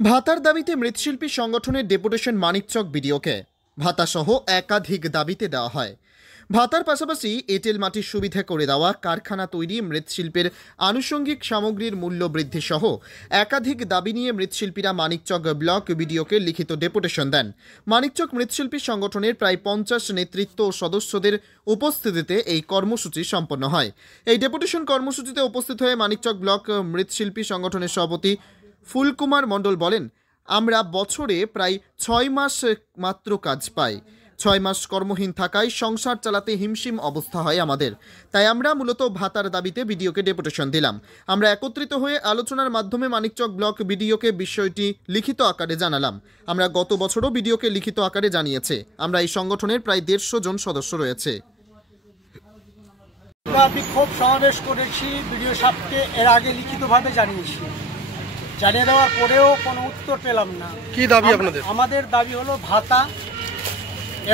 ভাতার দাবিতে মৃৎশিল্পী সংগঠনের ডেপুটেশন মানিকচক বিডিওকে ভাতাসহ একাধিক দাবিতে দেওয়া হয়। ভাতার পাশাপাশি এঁটেল মাটির সুবিধা করে দেওয়া, কারখানা তৈরি, মৃৎশিল্পের আনুষঙ্গিক সামগ্রীর মূল্য বৃদ্ধি সহ একাধিক দাবি নিয়ে মৃৎশিল্পীরা মানিকচক ব্লক বিডিওকে লিখিত ডেপুটেশন দেন। মানিকচক মৃৎশিল্পী সংগঠনের প্রায় 50 নেতৃত্ব ও সদস্যদের উপস্থিতিতে এই কর্মসূচি সম্পন্ন হয়। এই ডেপুটেশন কর্মসূচিতে উপস্থিত হয়ে মানিকচক ব্লক মৃৎশিল্পী সংগঠনের সভাপতি ফুলকুমার মণ্ডল বলেন, আমরা বছরে প্রায় 6 মাস মাত্র কাজ পাই। 6 মাস কর্মহীন থাকায় সংসার চালাতে হিমশিম অবস্থা হয় আমাদের। তাই আমরা মূলত ভাতার দাবিতে বিডিওকে ডেপুটেশন দিলাম। আমরা একত্রিত হয়ে আলোচনার মাধ্যমে মানিকচক ব্লক বিডিওকে বিষয়টি লিখিত আকারে জানালাম। আমরা গত বছরও বিডিওকে লিখিত আকারে জানিয়েছে। আমরা এই সংগঠনের প্রায় 150 জন সদস্য রয়েছে। বিক্ষোভ সমাবেশ করেছি, বিডিও সাহেবকে এর আগে লিখিতভাবে জানিয়েছি। জানিয়ে দেওয়ার পরেও কোনো উত্তর পেলাম না। কি দাবি আপনাদের? আমাদের দাবি হলো ভাতা,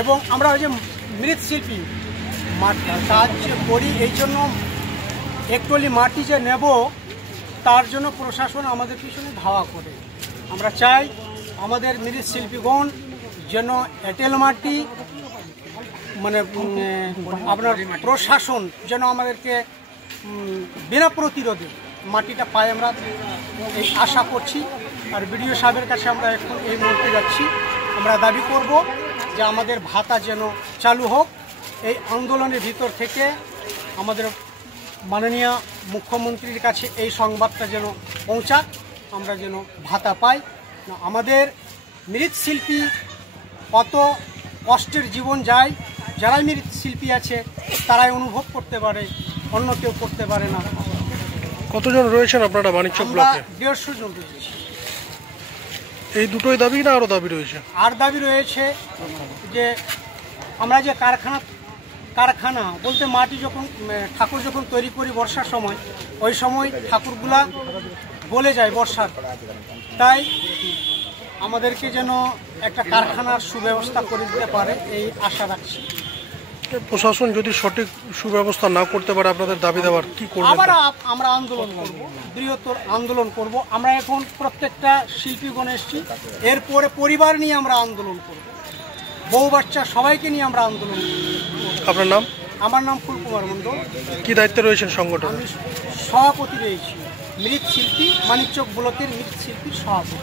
এবং আমরা ওই যে মৃৎশিল্পী কাজ করি, এই জন্য একটুলি মাটি যে নেব তার জন্য প্রশাসন আমাদের পিছনে ধাওয়া করে। আমরা চাই আমাদের মৃৎশিল্পীগণ যেন এঁটেল মাটি মানে আপনার প্রশাসন যেন আমাদেরকে বিনা প্রতিরোধে মাটিটা পায়, আমরা এই আশা করছি। আর বিডিও সাহেবের কাছে আমরা এখন এই মুহূর্তে যাচ্ছি। আমরা দাবি করব যে আমাদের ভাতা যেন চালু হোক। এই আন্দোলনের ভিতর থেকে আমাদের মাননীয় মুখ্যমন্ত্রীর কাছে এই সংবাদটা যেন পৌঁছাক, আমরা যেন ভাতা পাই। আমাদের মৃৎশিল্পী কত কষ্টের জীবন যায়, যারা মৃৎশিল্পী আছে তারাই অনুভব করতে পারে, অন্য কেউ করতে পারে না। কতজন রয়েছেন আপনারা মানিকচক ব্লকে? 150 জন রয়েছে। এই দুটোই দাবি না আরো দাবি রয়েছে? আর দাবি রয়েছে যে আমরা যে কারখানা বলতে মাটি যখন ঠাকুর যখন তৈরি করি বর্ষার সময়, ওই সময় ঠাকুরগুলা গলে যায় বর্ষার, তাই আমাদেরকে যেন একটা কারখানার সুব্যবস্থা করে দিতে পারে এই আশা রাখছি। প্রশাসন যদি সঠিক সুব্যবস্থা না করতে পারে আপনাদের দাবি দেওয়ার কি করবেন? আমরা আন্দোলন করব, বৃহত্তর আন্দোলন করব। আমরা এখন প্রত্যেকটা শিল্পীগণ এসেছি, এরপরে পরিবার নিয়ে আমরা আন্দোলন করব, বউ বাচ্চা সবাইকে নিয়ে আমরা আন্দোলন করব। আপনার নাম? আমার নাম ফুলকুমার মণ্ডল। কি দায়িত্বে রয়েছেন সংগঠন? আমি সভাপতি রয়েছি, মৃৎশিল্পী মানিকচক ব্লকের মৃৎশিল্পীর সভাপতি।